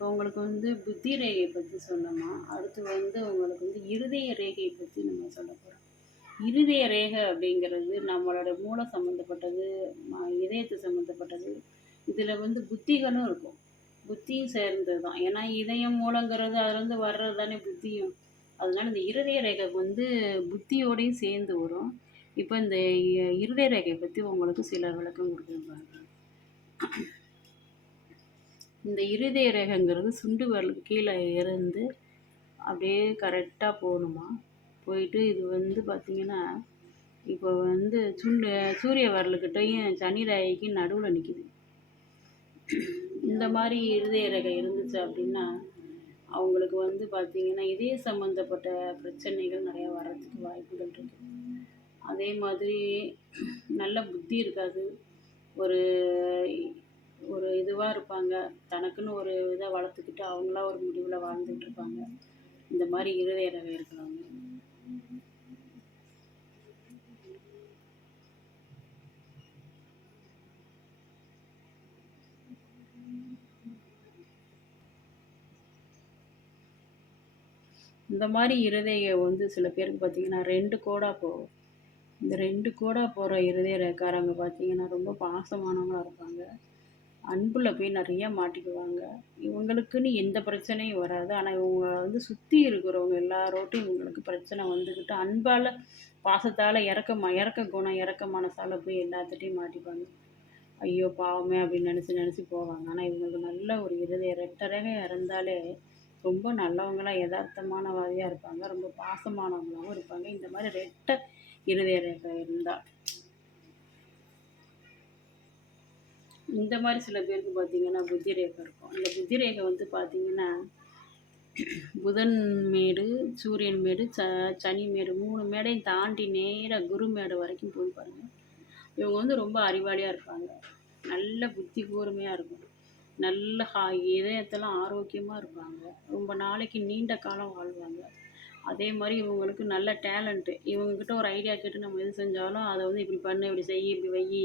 இப்போ உங்களுக்கு வந்து புத்தி ரேகை பத்தி சொன்னோமா, அடுத்து வந்து உங்களுக்கு வந்து இருதய ரேகை பத்தி நம்ம சொல்லப் போறோம். இருதய ரேகை அப்படிங்கிறது நம்மளோட மூளை சம்மந்தப்பட்டது, இதயத்து சம்மந்தப்பட்டது. இதில வந்து புத்திகளும் இருக்கும். புத்தியும் சேர்ந்தது தான். ஏன்னா இதயம், மூளைங்கிறது அதுலேருந்து வர்றது தானே புத்தியும். அதனால இந்த இருதய ரேகை வந்து புத்தியோடையும் சேர்ந்து வரும். இப்போ இந்த இருதய ரேகை பத்தி உங்களுக்கு சில விளக்கம் குடுக்குறேன் பாருங்க. இந்த இருதய ரேகைங்கிறது சுண்டு விரலுக்கு கீழ இருந்து அப்படியே கரெக்ட்டா போகணுமா. போயிட்டு இது வந்து பார்த்தீங்கன்னா, இப்போ வந்து சூரிய விரலுக்கிட்டயும் சனி ரேகைக்கும் நடுவுல நிக்குது. இந்த மாரி இருதய ரேகை இருந்துச்சு அப்படின்னா, அவங்களுக்கு வந்து பார்த்தீங்கன்னா, இதய சம்மந்தப்பட்ட பிரச்சனைகள் நெறையா வர்றதுக்கு வாய்ப்புகள் இருக்கு. அதே மாதிரி நல்ல புத்தி இருக்காது. ஒரு ஒரு இதுவா இருப்பாங்க. தனக்குன்னு ஒரு இத வளர்த்துக்கிட்டு, அவங்களா ஒரு முடிவுல வாழ்ந்துட்டு இருப்பாங்க. இந்த மாரி இருதய ரேகை இருக்கிறவங்க. இந்த மாரி இருதய வந்து சில பேருக்கு பார்த்தீங்கன்னா, 2 கோடா போகும். இந்த 2 கோடா போற இருதய ரேகைக்காரங்க பார்த்தீங்கன்னா, ரொம்ப பாசமானவங்களா இருப்பாங்க. அன்புல போய் நெறைய மாட்டிக்குவாங்க. இவங்களுக்குன்னு எந்த பிரச்சனையும் வராது. ஆனா, இவங்க வந்து சுத்தி இருக்கிறவங்க எல்லாரோட்டையும் இவங்களுக்கு பிரச்சனை வந்துகிட்டு, அன்பால, பாசத்தால இரக்க குணம், இரக்க மனசால போய் எல்லாத்துட்டயும் மாட்டிப்பாங்க. ஐயோ! பாவமே அப்படின்னு நெனச்சு போவாங்க. ஆனா, இவங்களுக்கு நல்ல ஒரு இருதயம் 2 ரேகை இருந்தாலே ரொம்ப நல்லவங்களா, எதார்த்தமானவாதியா இருப்பாங்க. ரொம்ப பாசமானவங்களாவும் இருப்பாங்க. இந்த மாரி ரெட்ட இருதய ரேகை இருந்தா. இந்த மாரி சில பேருக்கு பார்த்தீங்கன்னா, புத்தி ரேகை இருக்கும். அந்த புத்தி ரேகை வந்து பார்த்தீங்கன்னா, புதன் மேடு, சூரியன் மேடு, சனி மேடு 3 மேடையும் தாண்டி நேரா குரு மேடு வரைக்கும் போய் பாருங்க. இவங்க வந்து ரொம்ப அறிவாளியா இருப்பாங்க. நல்ல புத்தி கூர்மையா இருக்கும். நல்ல இதயத்தெல்லாம் ஆரோக்கியமா இருப்பாங்க. ரொம்ப நாளைக்கு நீண்ட காலம் வாழ்வாங்க. அதே மாரி இவங்களுக்கு நல்ல டேலண்ட்டு. இவங்ககிட்ட ஒரு ஐடியா கேட்டு நம்ம எது செஞ்சாலும், அத வந்து இப்படி பண்ணு, இப்படி செய், இப்படி வையி,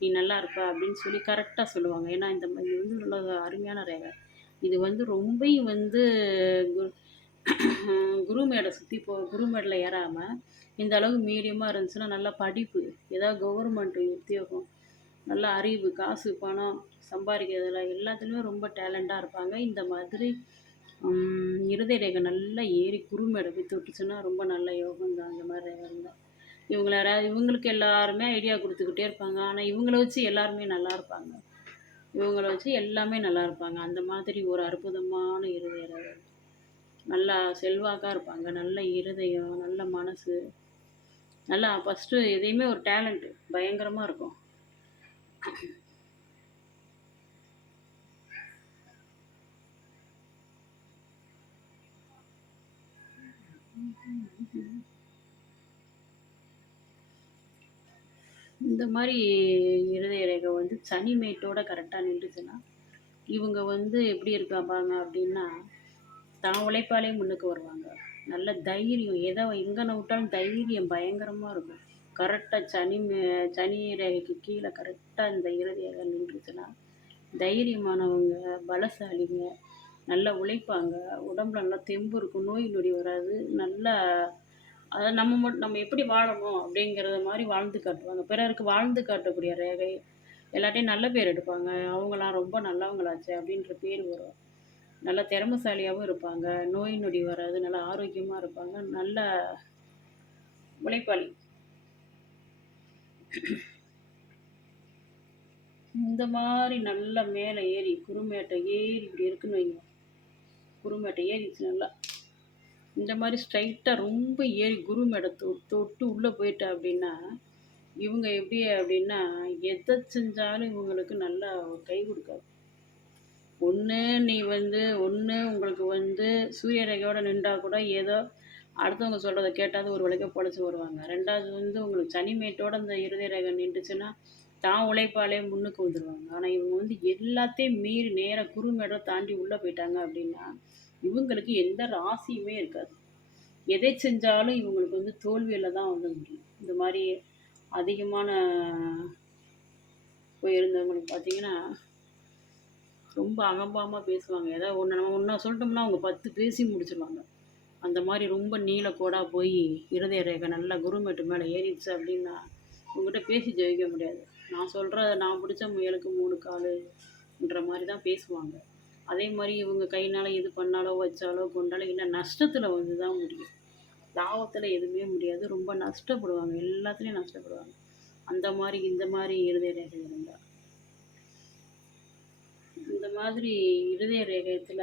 நீ நல்லா இருப்ப அப்படின்னு சொல்லி கரெக்ட்டா சொல்லுவாங்க. ஏன்னா இது வந்து நல்ல அருமையான ரேகை. இது வந்து ரொம்பயும் வந்து கு குரு மேட சுத்தி குரு மேட்ல ஏறாம, இந்த அளவுக்கு மீடியமா இருந்துச்சுன்னா, நல்லா படிப்பு, ஏதாவது கவர்மெண்ட் உத்தியோகம், நல்ல அறிவு, காசு, பணம் சம்பாரிக்கிறதுல எல்லாத்துலயுமே ரொம்ப டேலண்டா இருப்பாங்க. இந்த மாதிரி இருதய ரேகை நல்லா ஏறி குரு மேட போய் தொட்டுச்சுன்னா, ரொம்ப நல்ல யோகம் தான் அந்த மாரி ரேகை இருந்தா. இவங்கள யாராவது இவங்களுக்கு எல்லாருமே ஐடியா குடுத்துக்கிட்டே இருப்பாங்க. ஆனா, இவங்கள வச்சு எல்லாருமே நல்லா இருப்பாங்க. இவங்கள வச்சு எல்லாமே நல்லா இருப்பாங்க. அந்த மாதிரி ஒரு அற்புதமான இருதய ரேகை. நல்லா செல்வாக்கா இருப்பாங்க. நல்ல இருதயம், நல்ல மனசு, நல்லா ஃபர்ஸ்ட்டு எதையுமே ஒரு டேலண்ட்டு பயங்கரமா இருக்கும். இந்த மாரி இருதய ரேகை வந்து சனி மேட்டோட கரெக்ட்டா நின்றுச்சுன்னா, இவங்க வந்து எப்படி இருப்பாங்க அப்படின்னா, தான் உழைப்பாலே முன்னுக்கு வருவாங்க. நல்ல தைரியம் எங்கன விட்டாலும் தைரியம் பயங்கரமா இருக்கும். கரெக்ட்டா சனி ரேகைக்கு கீழ கரெக்ட்டா இந்த இருதய ரேகை நின்றுச்சுன்னா, தைரியமானவங்க, பலசாலிங்க, நல்லா உழைப்பாங்க, உடம்புல நல்லா தெம்பு இருக்கும், நோய் நொடி வராது. நல்லா அதாவது நம்ம எப்படி வாழணும் அப்படிங்கிறத மாரி வாழ்ந்து காட்டுவாங்க. பிறருக்கு வாழ்ந்து காட்டக்கூடிய ரேகை. எல்லார்ட்டயும் நல்ல பேர் எடுப்பாங்க. அவங்கலாம் ரொம்ப நல்லவங்களாச்சே அப்படின்ற பேர் வரும். நல்லா திறமைசாலியாவும் இருப்பாங்க. நோய் நொடி வராது. நல்லா ஆரோக்கியமா இருப்பாங்க. நல்ல உழைப்பாளி. இந்த மாரி நல்லா மேல ஏறி குருமேட்ட ஏறி இப்படி இருக்குன்னு வைங்க. குருமேட்ட ஏறிடுச்சு நல்லா. இந்த மாரி ஸ்ட்ரைட்டா ரொம்ப ஏறி குரு மேட தொட்டு உள்ள போயிட்டா அப்படின்னா, இவங்க எப்படி அப்படின்னா, எத செஞ்சாலும் இவங்களுக்கு நல்லா கை குடுக்காது. ஒண்ணு உங்களுக்கு வந்து சூரிய ரேகையோட நின்றா கூட ஏதோ அடுத்தவங்க சொல்றத கேட்டாவது ஒரு வேளைக்கு பொழச்சு வருவாங்க. 2வது வந்து உங்களுக்கு சனி மேட்டோட அந்த இருதய ரேகை நின்றுச்சுன்னா, தான் உழைப்பாலே முன்னுக்கு வந்துருவாங்க. ஆனா இவங்க வந்து எல்லாத்தையும் மீறி நேரா குரு மேட தாண்டி உள்ள போயிட்டாங்க அப்படின்னா, இவங்களுக்கு எந்த ராசியுமே இருக்காது. எதை செஞ்சாலும் இவங்களுக்கு வந்து தோல்வியில தான் வந்து முடியும். இந்த மாரி அதிகமான போயிருந்தவங்களுக்கு பார்த்தீங்கன்னா, ரொம்ப அகம்பாவமா பேசுவாங்க. ஏதாவது ஒண்ணு நம்ம ஒண்ண சொல்லிட்டோம்னா, அவங்க 10 பேசி முடிச்சுருவாங்க. அந்த மாரி ரொம்ப நீளக்கோடா போய் இருதய ரேகை நல்லா குருமேட்டு மேல ஏறிடுச்சு அப்டின்னா, உங்ககிட்ட பேசி ஜெயிக்க முடியாது. நான் சொல்ற நான் பிடிச்ச முயலுக்கு 3 காலுன்ற மாரி தான் பேசுவாங்க. அதே மாரி இவங்க கையினால எது பண்ணாலோ, வச்சாலோ, கொண்டாலோ இல்ல நஷ்டத்துல வந்து தான் முடியும். லாபத்துல எதுவுமே முடியாது. ரொம்ப நஷ்டப்படுவாங்க. எல்லாத்துலயும் நஷ்டப்படுவாங்க. அந்த மாரி இந்த மாரி இருதய ரேகை இருந்தா. இந்த மாதிரி இருதய ரேகையத்துல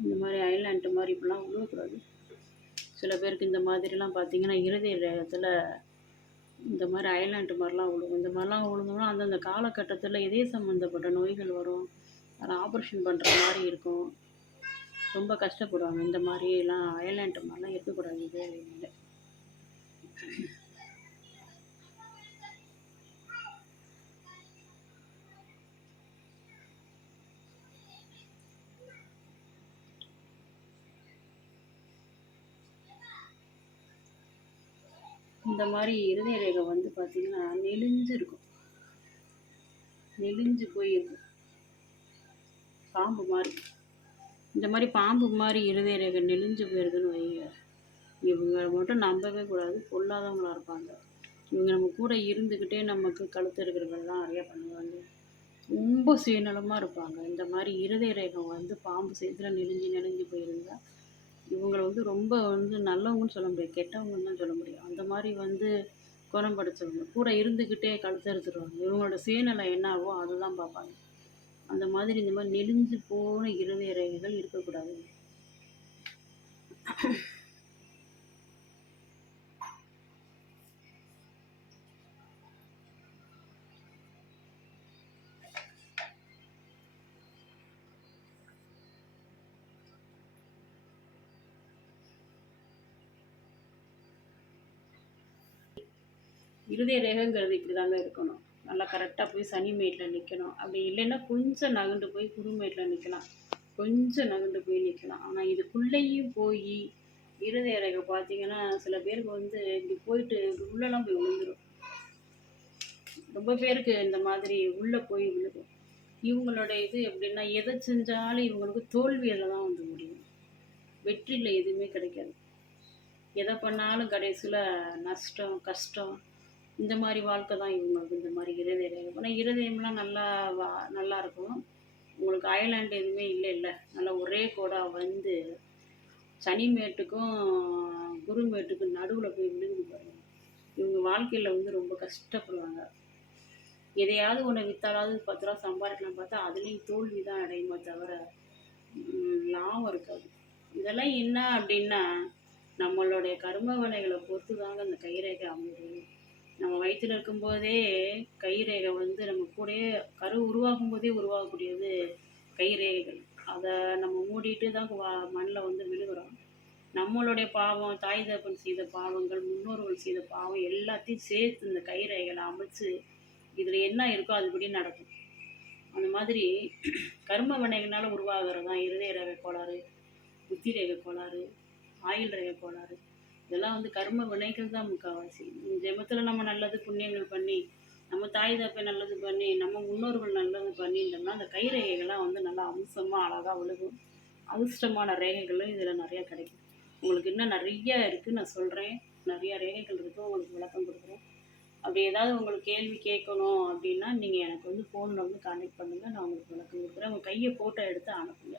இந்த மாரி ஐலேண்ட் மாரி இப்படிலாம் விழுவக்கூடாது. சில பேருக்கு இந்த மாதிரிலாம் பார்த்தீங்கன்னா, இருதய ரேகத்துல இந்த மாரி ஐலேண்ட் மாரிலாம் விழுகும். இந்த மாரிலாம் விழுந்தோம்னா, அந்தந்த காலகட்டத்தில இதய சம்மந்தப்பட்ட நோய்கள் வரும். ஆப்ரேஷன் பண்ற மாரி இருக்கும். ரொம்ப கஷ்டப்படுவாங்க. இந்த மாரிலாம் ஐலேண்ட் மாரிலாம் இருக்கக்கூடாது இதய ரேகையில. இந்த மாரி இருதய ரேகை வந்து பார்த்தீங்கன்னா, நெளிஞ்சு இருக்கும். நெளிஞ்சு போயிருக்கும். பாம்பு மாரி. இந்த மாரி பாம்பு மாரி இருதய ரேகை நெளிஞ்சு போயிருக்குன்னு வைங்க, இவங்கள மட்டும் நம்பவே கூடாது. பொல்லாதவங்களா இருப்பாங்க. இவங்க நம்ம கூட இருந்துக்கிட்டே நமக்கு கழுத்து எடுக்கிறதெல்லாம் நெறையா பண்ணுவாங்க. ரொம்ப சுயநலமா இருப்பாங்க. இந்த மாரி இருதய ரேகை வந்து பாம்பு சேத்துல நெளிஞ்சு நெளிஞ்சு போயிருந்தா, இவங்கள வந்து ரொம்ப வந்து நல்லவங்கன்னு சொல்ல முடியாது. கெட்டவங்கன்னு தான் சொல்ல முடியும். அந்த மாரி வந்து குணம் படைச்சவங்க. கூட இருந்துக்கிட்டே கழுத்த அறுத்துருவாங்க. இவங்களோட சுயநலம் என்னாவோ அததான் பார்ப்பாங்க. அந்த மாதிரி இந்த மாரி நெளிஞ்சு போன இருதய ரேகைகள் இருக்கக்கூடாது. இருதய ரேகைங்கிறது இப்படிதாங்க இருக்கணும். நல்லா கரெக்டா போய் சனி மேட்ல நிக்கணும். அப்படி இல்லைன்னா கொஞ்சம் நகண்டு போய் குருமேட்ல நிக்கலாம். கொஞ்சம் நகண்டு போய் நிக்கலாம். ஆனா இதுக்குள்ளேயும் போயி இருதய ரேகை பார்த்தீங்கன்னா, சில பேருக்கு வந்து இப்படி போயிட்டு உள்ளலாம் போய் விழுந்துரும். ரொம்ப பேருக்கு இந்த மாதிரி உள்ள போய் விழுகும். இவங்களோட இது எப்படின்னா, எத செஞ்சாலும் இவங்களுக்கு தோல்வியில தான் வந்து முடியும். வெற்றில எதுவுமே கிடைக்காது. எத பண்ணாலும் கடைசில நஷ்டம், கஷ்டம் இந்த மாரி வாழ்க்கை தான் இவங்களுக்கு இந்த மாரி இருதய ரேகை. ஆனா இருதயம்லாம் நல்லா நல்லா இருக்கும். உங்களுக்கு அயர்லாண்ட் எதுவுமே இல்லைல்ல. நல்லா ஒரே கோடா வந்து சனிமேட்டுக்கும், குருமேட்டுக்கும் நடுவுல போய் விழுகுது பாருங்க. இவங்க வாழ்க்கையில வந்து ரொம்ப கஷ்டப்படுவாங்க. எதையாவது ஒண்ண வித்தாலாவது ரூ. 10 சம்பாரிக்கலாம் பார்த்தா, அதுலயும் தோல்வி தான் அடையுமே தவிர, லாபம் இருக்காது. இதெல்லாம் என்ன அப்டின்னா, நம்மளுடைய கர்ம வினைகள பொறுத்து தாங்க அந்த கைரேகை அமையுது. நம்ம வயித்துல இருக்கும்போதே கைரேகை வந்து நம்ம கூடயே உருவாகும்போதே உருவாகக்கூடியது கைரேகைகள். அத நம்ம மூடிட்டு தான் மண்ல வந்து விழுகுறோம். நம்மளுடைய பாவம், தாய் தகப்பன் செய்த பாவங்கள், முன்னோர்கள் செய்த பாவம் எல்லாத்தையும் சேர்த்து இந்த கைரேகைகள அமைச்சு, இதுல என்ன இருக்கோ அதுபடி நடக்கும். அந்த மாதிரி கர்ம வினைகள்னால உருவாகிறது தான் இருதய ரேகை கோளாறு, புத்தி ரேகை கோளாறு, ஆயுள் ரேகை கோளாறு. இதெல்லாம் வந்து கர்ம வினைகள் தான் முக்காவாசி. ஜென்மத்துல நம்ம நல்லது புண்ணியங்கள் பண்ணி, நம்ம தாய் தகப்பன் நல்லது பண்ணி, நம்ம முன்னோர்கள் நல்லது பண்ணியிருந்தோம்னா, அந்த கை ரேகைகள்லாம் வந்து நல்லா அம்சமா அழகா விழுகும். அதிர்ஷ்டமான ரேகைகளும் இதில நெறையா கிடைக்கும். உங்களுக்கு இன்னும் நெறைய இருக்கு நான் சொல்றேன். நெறைய ரேகைகள் இருக்கு. உங்களுக்கு விளக்கம் குடுக்குறேன். அப்படி ஏதாவது உங்களுக்கு கேள்வி கேட்கணும் அப்படின்னா, நீங்க எனக்கு வந்து ஃபோன்ல வந்து கான்டாக்ட் பண்ணுங்க. நான் உங்களுக்கு விளக்கம் குடுக்குறேன். உங்க கைய ஃபோட்டோ எடுத்து அனுப்புங்க.